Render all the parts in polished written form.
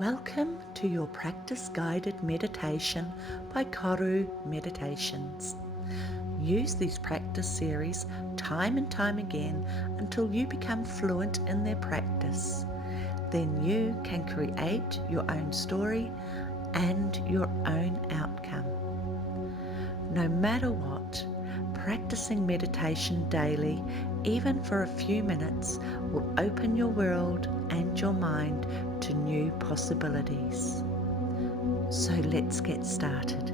Welcome to your practice guided meditation by KORU Meditations. Use these practice series time and time again until you become fluent in their practice. Then you can create your own story and your own outcome. No matter what, practicing meditation daily, even for a few minutes, will open your world and your mind to new possibilities. So let's get started.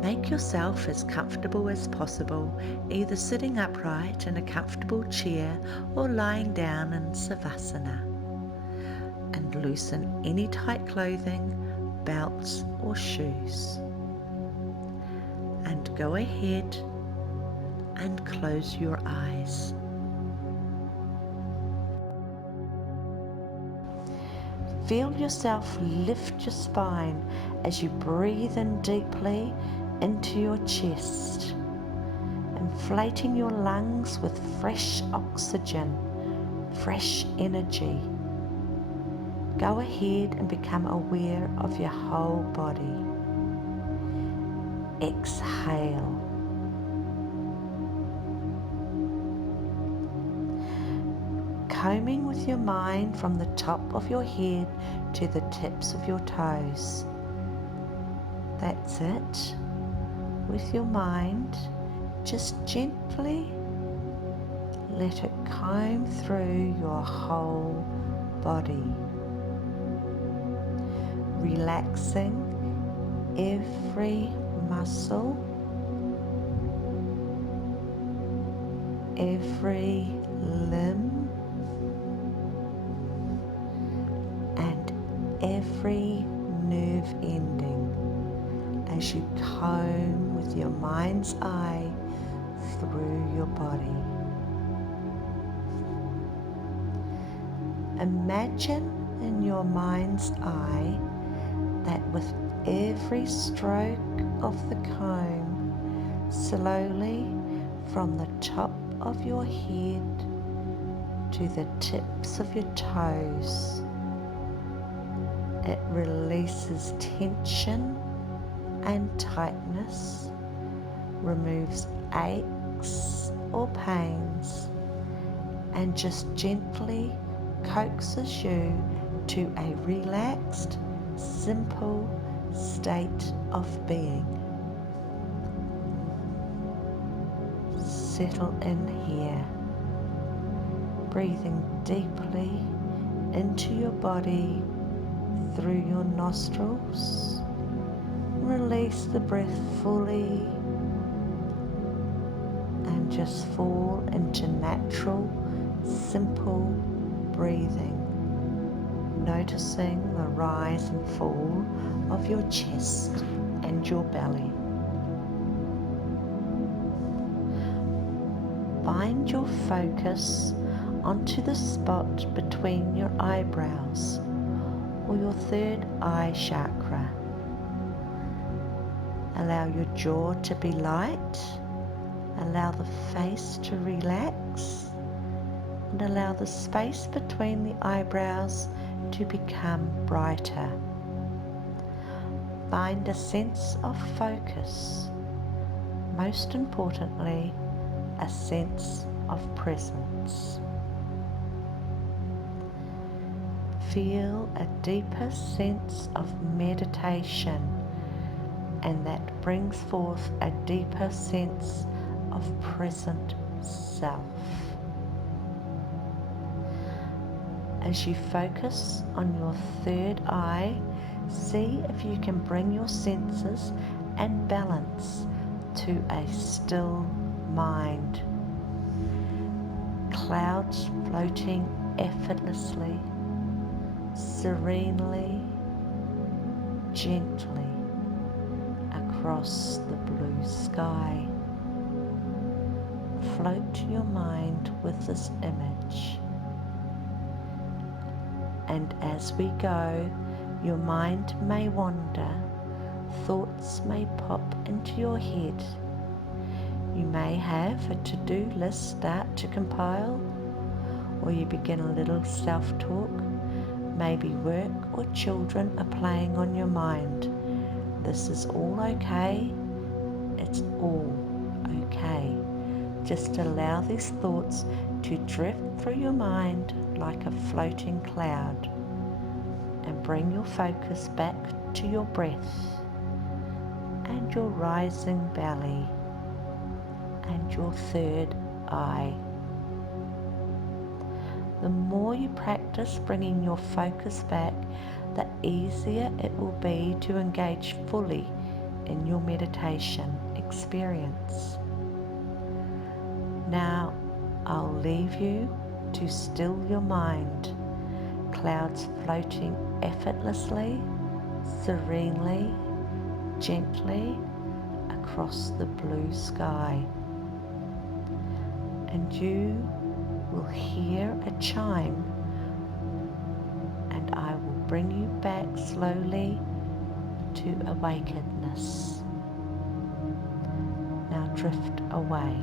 Make yourself as comfortable as possible, either sitting upright in a comfortable chair or lying down in Savasana. And loosen any tight clothing, belts or shoes. And go ahead and close your eyes. Feel yourself lift your spine as you breathe in deeply into your chest, inflating your lungs with fresh oxygen, fresh energy. Go ahead and become aware of your whole body. Exhale. Combing with your mind from the top of your head to the tips of your toes. That's it. With your mind, just gently let it comb through your whole body, relaxing every muscle, every limb, and every nerve ending as you comb with your mind's eye through your body. Imagine in your mind's eye that with every stroke of the comb, slowly from the top of your head to the tips of your toes, it releases tension and tightness, removes aches or pains, and just gently coaxes you to a relaxed, simple state of being. Settle in here, breathing deeply into your body through your nostrils. Release the breath fully and just fall into natural, simple breathing, noticing the rise and fall of your chest and your belly. Find your focus onto the spot between your eyebrows or your third eye chakra. Allow your jaw to be light, allow the face to relax, and allow the space between the eyebrows to become brighter. Find a sense of focus, most importantly, a sense of presence. Feel a deeper sense of meditation, and that brings forth a deeper sense of present self. As you focus on your third eye, see if you can bring your senses and balance to a still mind. Clouds floating effortlessly, serenely, gently across the blue sky. Float your mind with this image. And as we go, your mind may wander, thoughts may pop into your head. You may have a to-do list start to compile, or you begin a little self-talk. Maybe work or children are playing on your mind. This is all okay. It's all okay. Just allow these thoughts to drift through your mind like a floating cloud, and bring your focus back to your breath and your rising belly and your third eye. The more you practice bringing your focus back, the easier it will be to engage fully in your meditation experience. Now, I'll leave you to still your mind, clouds floating effortlessly, serenely, gently across the blue sky. And you will hear a chime, and I will bring you back slowly to awakenedness. Now drift away.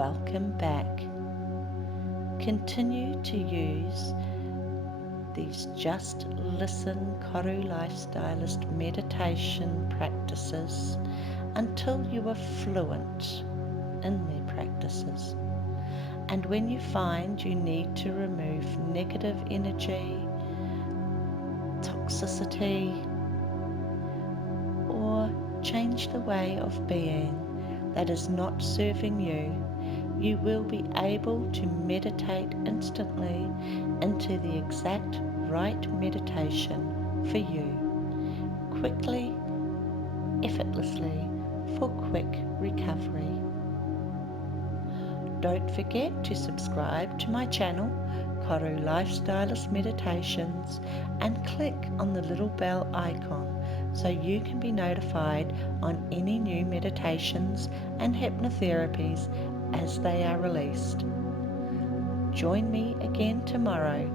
welcome back. Continue to use these Just Listen KORU Lifestylist meditation practices until you are fluent in their practices. And when you find you need to remove negative energy, toxicity, or change the way of being that is not serving you, you will be able to meditate instantly into the exact right meditation for you, quickly, effortlessly, for quick recovery. Don't forget to subscribe to my channel, KORU Lifestylist Meditations, and click on the little bell icon so you can be notified on any new meditations and hypnotherapies as they are released. Join me again tomorrow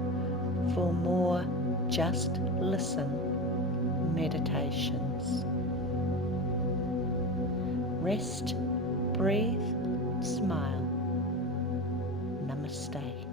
for more Just Listen meditations. Rest, breathe, smile. Namaste.